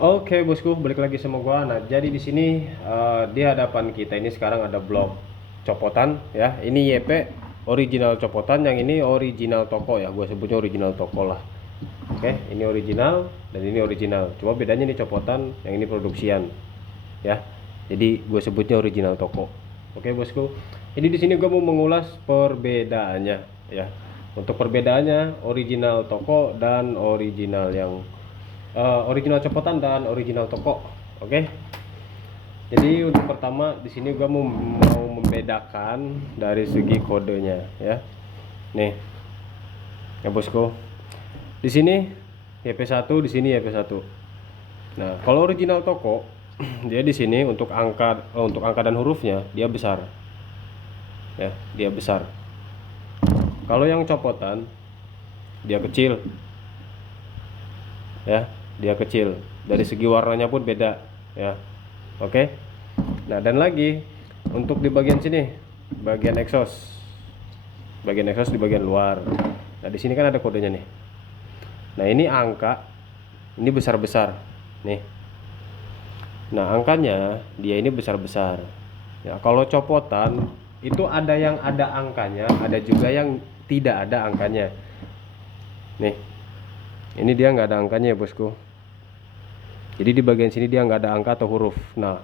Oke bosku, balik lagi sama gua. Nah, jadi di sini di hadapan kita ini sekarang ada blok copotan ya. Ini YP original copotan, yang ini original toko ya. Gua sebutnya original toko lah. Oke, ini original dan ini original. Cuma bedanya ini copotan, yang ini produksian ya. Jadi gue sebutnya original toko. Oke bosku. Ini di sini gue mau mengulas perbedaannya ya. Untuk perbedaannya original toko dan original yang original copotan dan original toko. Oke. Jadi untuk pertama di sini gue mau membedakan dari segi kodenya ya. Nih, ya bosku. Di sini YP1, di sini YP1. Nah, kalau original toko dia di sini untuk angka dan hurufnya dia besar. Ya, dia besar. Kalau yang copotan dia kecil. Ya, dia kecil. Dari segi warnanya pun beda, ya. Oke. Nah, dan lagi untuk di bagian sini, bagian exhaust. Bagian exhaust di bagian luar. Nah, di sini kan ada kodenya nih. Nah, ini angka ini besar-besar. Nih. Nah, angkanya dia ini besar-besar. Ya, kalau copotan itu ada yang ada angkanya, ada juga yang tidak ada angkanya. Nih. Ini dia nggak ada angkanya ya, bosku. Jadi di bagian sini dia nggak ada angka atau huruf. Nah,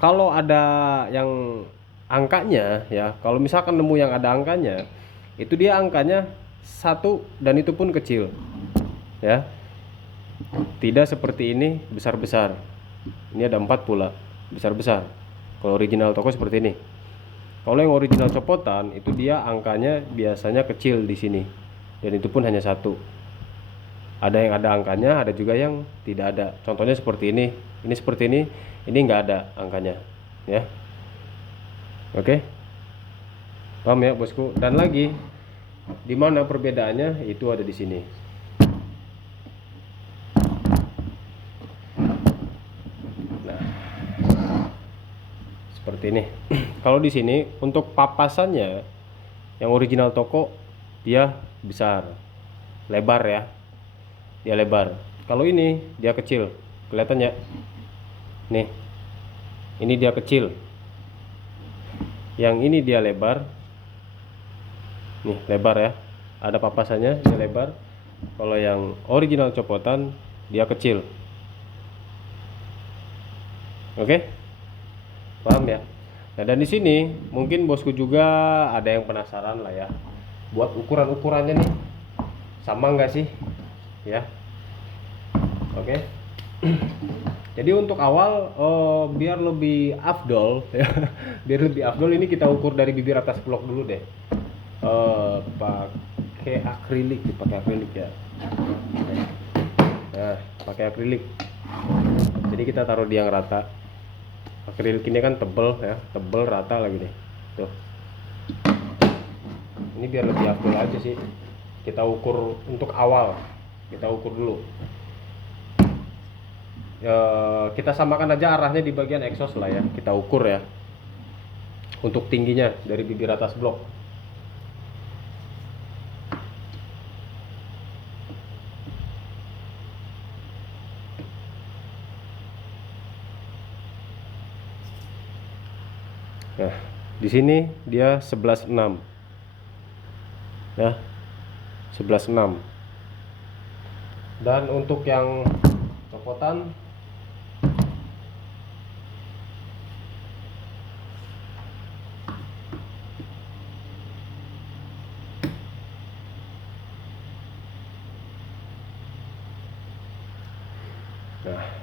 kalau ada yang angkanya ya, kalau misalkan nemu yang ada angkanya, itu dia angkanya satu dan itu pun kecil. Ya. Tidak seperti ini besar-besar. Ini ada 4 pula, besar-besar. Kalau original toko seperti ini. Kalau yang original copotan itu dia angkanya biasanya kecil di sini. Dan itu pun hanya satu. Ada yang ada angkanya, ada juga yang tidak ada. Contohnya seperti ini seperti ini nggak ada angkanya, ya. Oke, paham ya bosku? Dan lagi, di mana perbedaannya itu ada di sini. Nah, seperti ini. Kalau di sini untuk papasannya, yang original toko dia besar, lebar ya. Dia lebar. Kalau ini dia kecil, kelihatan ya. Nih, ini dia kecil. Yang ini dia lebar. Nih, lebar ya. Ada papasannya, dia lebar. Kalau yang original copotan dia kecil. Oke? Paham ya? Nah, dan di sini mungkin bosku juga ada yang penasaran lah ya. Buat ukuran-ukurannya nih. Sama nggak sih? Ya. Oke. Jadi untuk awal biar lebih afdol ya, biar lebih afdol ini kita ukur dari bibir atas blok dulu deh. Pakai akrilik ya. Nah, pakai akrilik. Jadi kita taruh di yang rata. Akrilik ini kan tebel ya, tebel rata lagi deh. Tuh. Ini biar lebih afdol aja sih. Kita ukur untuk awal. Kita ukur dulu. Kita samakan aja arahnya di bagian exhaust lah ya, kita ukur ya untuk tingginya dari bibir atas blok. Nah, di sini dia 11,6 ya, 11,6. Dan untuk yang copotan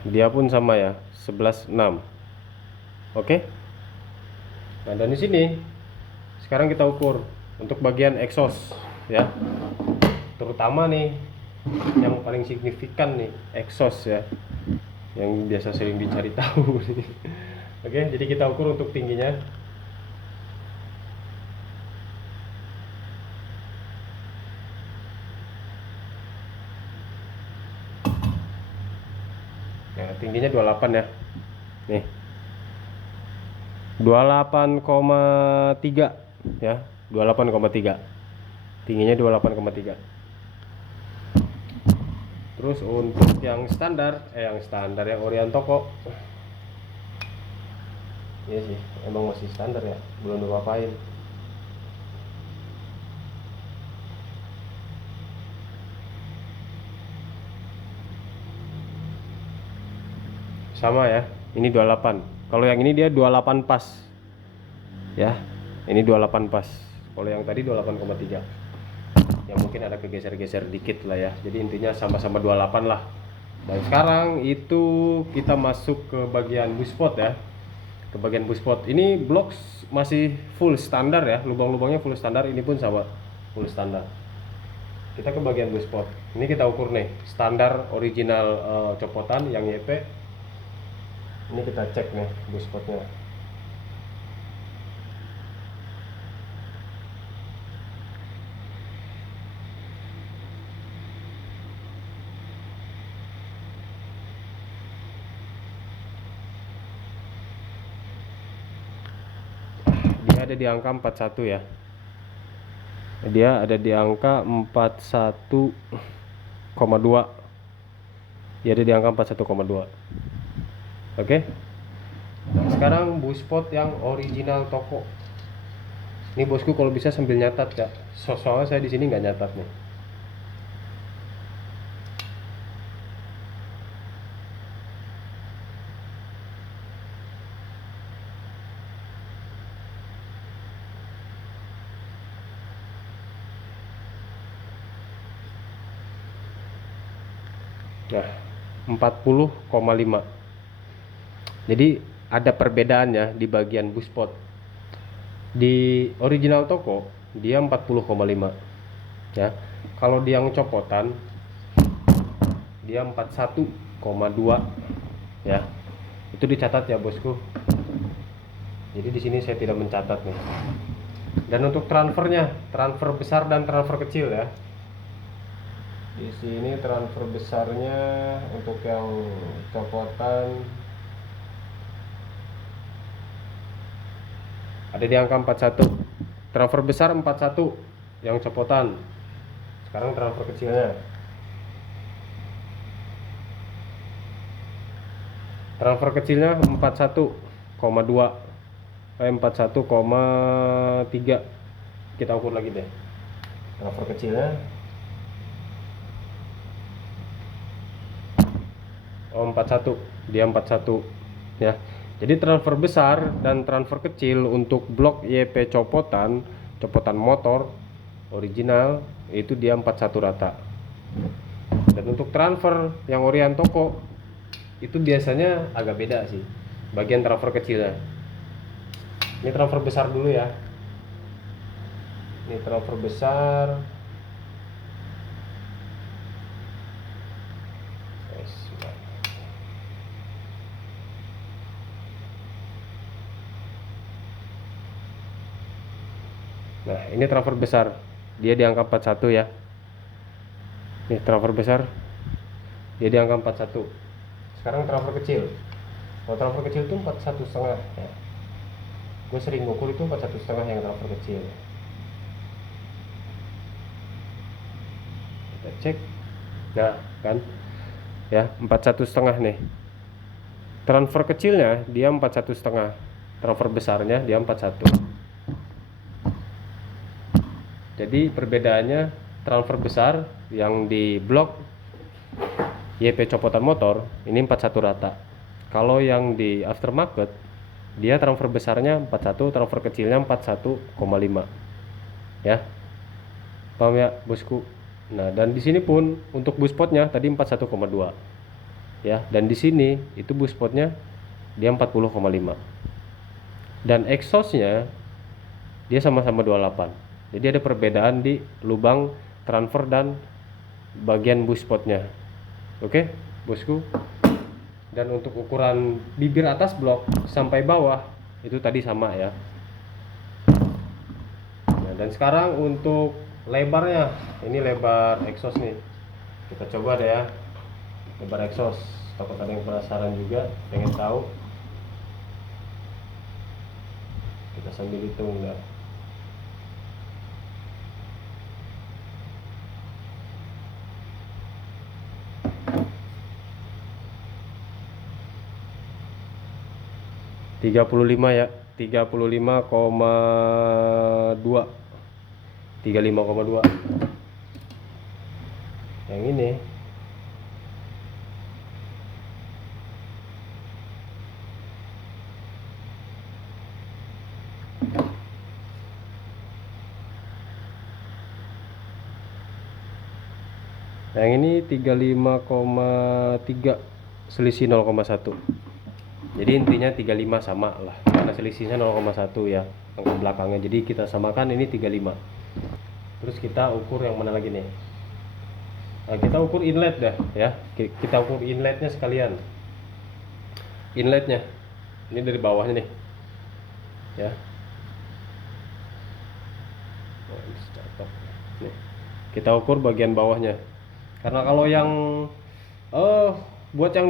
dia pun sama ya, 11,6. Oke. Nah, dan di sini sekarang kita ukur untuk bagian exhaust ya. Terutama nih yang paling signifikan nih, exhaust ya. Yang biasa sering dicari tahu. Oke, jadi kita ukur untuk tingginya. Nah, tingginya 28 ya. Nih. 28,3 ya. 28,3. Tingginya 28,3. Terus untuk yang standar yang Orion Toko, iya sih emang masih standar ya, belum diapa-apain. Sama ya, ini 28. Kalau yang ini dia 28 pas ya, ini 28 pas. Kalau yang tadi 28,3 ya, mungkin ada kegeser-geser dikit lah ya. Jadi intinya sama-sama 28 lah. Dan sekarang itu kita masuk ke bagian bushpot ya, ke bagian bushpot. Ini blok masih full standar ya, lubang-lubangnya full standar, ini pun sama full standar. Kita ke bagian bushpot. Ini kita ukur nih standar original copotan yang YP. Ini kita cek nih bushpotnya. Dia ada di angka 41 ya. Dia ada di angka 41,2. Dia ada di angka 41,2. Oke. Nah, sekarang bushpot yang original toko. Ini bosku kalau bisa sambil nyatat ya. Soalnya saya di sini nggak nyatat nih. Nah, 40,5. Jadi ada perbedaannya di bagian bushpot. Di original toko dia 40,5 ya. Kalau di yang copotan dia 41,2 ya. Itu dicatat ya bosku. Jadi di sini saya tidak mencatat nih. Dan untuk transfernya, transfer besar dan transfer kecil ya. Di sini transfer besarnya untuk yang copotan ada di angka 41. Transfer besar 41 yang copotan. Sekarang transfer kecilnya. Transfer kecilnya 41,2 41,3. Kita ukur lagi deh. Transfer kecilnya 41, dia 41 ya. Jadi transfer besar dan transfer kecil untuk blok YP copotan motor original itu dia 41 rata. Dan untuk transfer yang Orion Toko itu biasanya agak beda sih bagian transfer kecilnya. Ini transfer besar dulu ya. Ini transfer besar. Nah, ini transfer besar. Dia di angka 41 ya. Ini transfer besar. Dia di angka 41. Sekarang transfer kecil. Kalau transfer kecil itu 41,5 ya. Gue sering ngukur itu 41,5 yang transfer kecil. Kita cek. Nah, kan? Ya, 41,5 nih. Transfer kecilnya dia 41,5. Transfer besarnya dia 41. Jadi perbedaannya transfer besar yang di blok YP copotan motor ini 41 rata. Kalau yang di aftermarket dia transfer besarnya 41, transfer kecilnya 41,5. Ya. Paham ya, bosku? Nah, dan di sini pun untuk bushpotnya tadi 41,2. Ya, dan di sini itu bushpotnya dia 40,5. Dan exhaustnya dia sama-sama 28. Jadi ada perbedaan di lubang transfer dan bagian bushpotnya. Oke, bosku. Dan untuk ukuran bibir atas blok sampai bawah itu tadi sama ya. Nah, dan sekarang untuk lebarnya, ini lebar exhaust nih. Kita coba deh ya. Lebar exhaust. Takut ada yang penasaran juga, pengen tahu. Kita sambil hitung ya. 35 ya, 35,2, 35,2 yang ini. Yang ini 35,3, selisih 0,1. Jadi intinya 35 sama lah, karena selisihnya 0,1 ya angka belakangnya. Jadi kita samakan ini 35. Terus kita ukur yang mana lagi nih? Nah, kita ukur inlet dah ya. Kita ukur inletnya sekalian. Inletnya ini dari bawahnya nih ya. Nih, kita ukur bagian bawahnya. Karena kalau yang buat yang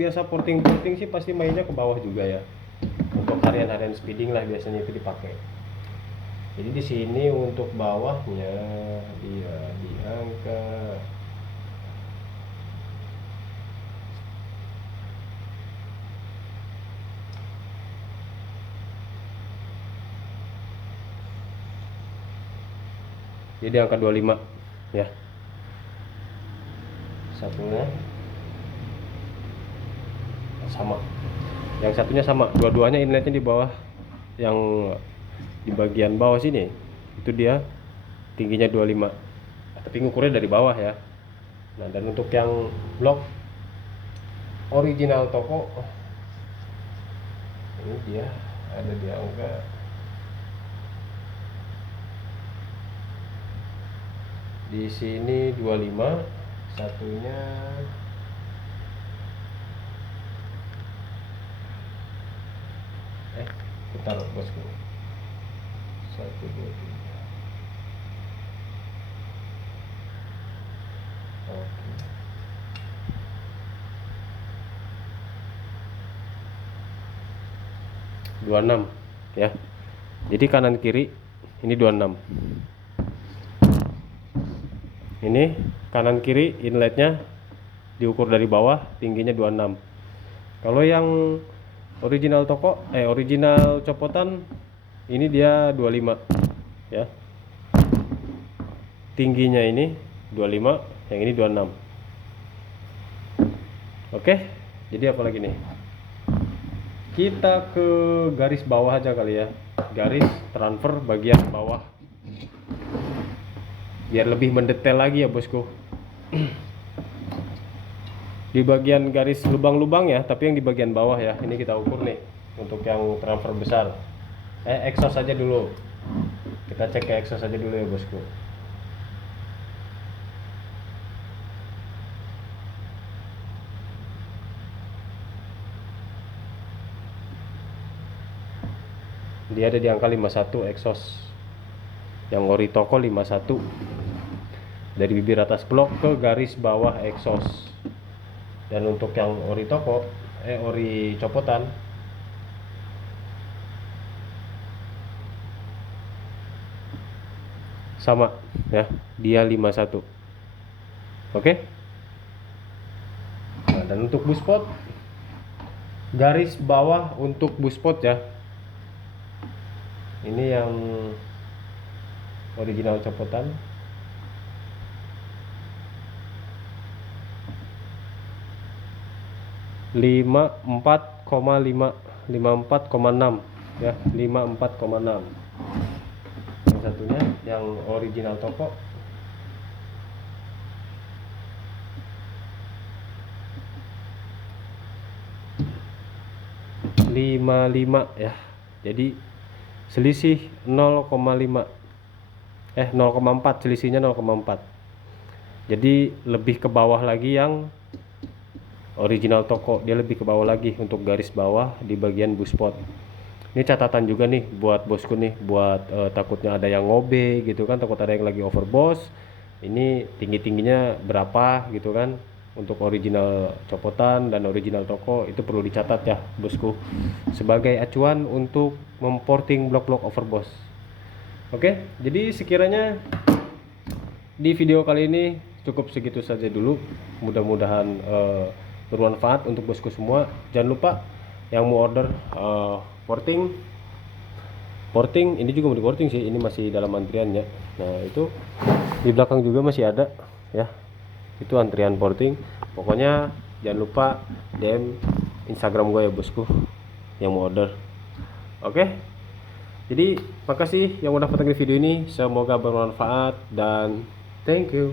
biasa porting sih pasti mainnya ke bawah juga ya. Untuk harian speeding lah biasanya itu dipakai. Jadi di sini untuk bawahnya dia di angka jadi angka 25 ya. Satunya sama, yang satunya sama, dua-duanya inletnya di bawah, yang di bagian bawah sini itu dia tingginya 25, tapi ngukurnya dari bawah ya. Nah, dan untuk yang blok original toko ini dia ada di angka di sini 25, satunya putar bosku, 1, 2, 3. Oke. Dua 26 ya. Jadi kanan kiri ini 26. Ini kanan kiri inletnya diukur dari bawah, tingginya 26. Kalau yang original toko original copotan ini dia 25 ya. Tingginya ini 25, yang ini 26. Oke, jadi apa lagi nih? Kita ke garis bawah aja kali ya. Garis transfer bagian bawah. Biar lebih mendetail lagi ya bosku. Di bagian garis lubang-lubang ya, tapi yang di bagian bawah ya. Ini kita ukur nih untuk yang transfer besar. Exhaust aja dulu. Kita cek ke exhaust aja dulu ya bosku. Dia ada di angka 51 exhaust. Yang ori toko 51. Dari bibir atas blok ke garis bawah exhaust. Dan untuk yang ori toko ori copotan sama ya, dia 51. Oke. Nah, dan untuk buspot garis bawah untuk buspot ya, ini yang original copotan lima empat koma lima 54,6 ya, 54,6. Yang satunya yang original toko lima ya. Jadi selisih 0,5 0,4, selisihnya 0,4. Jadi lebih ke bawah lagi yang original toko, dia lebih ke bawah lagi untuk garis bawah di bagian buspot. Ini catatan juga nih buat bosku nih, buat takutnya ada yang ngobe gitu kan, takut ada yang lagi overboss. Ini tingginya berapa gitu kan, untuk original copotan dan original toko itu perlu dicatat ya bosku, sebagai acuan untuk memporting blok-blok overboss. Oke, jadi sekiranya di video kali ini cukup segitu saja dulu. Mudah-mudahan bermanfaat untuk bosku semua. Jangan lupa yang mau order porting ini juga mau di porting sih, ini masih dalam antriannya. Nah itu di belakang juga masih ada ya, itu antrian porting. Pokoknya jangan lupa DM Instagram gue ya bosku yang mau order. Oke, jadi makasih yang udah potong video ini, semoga bermanfaat dan thank you.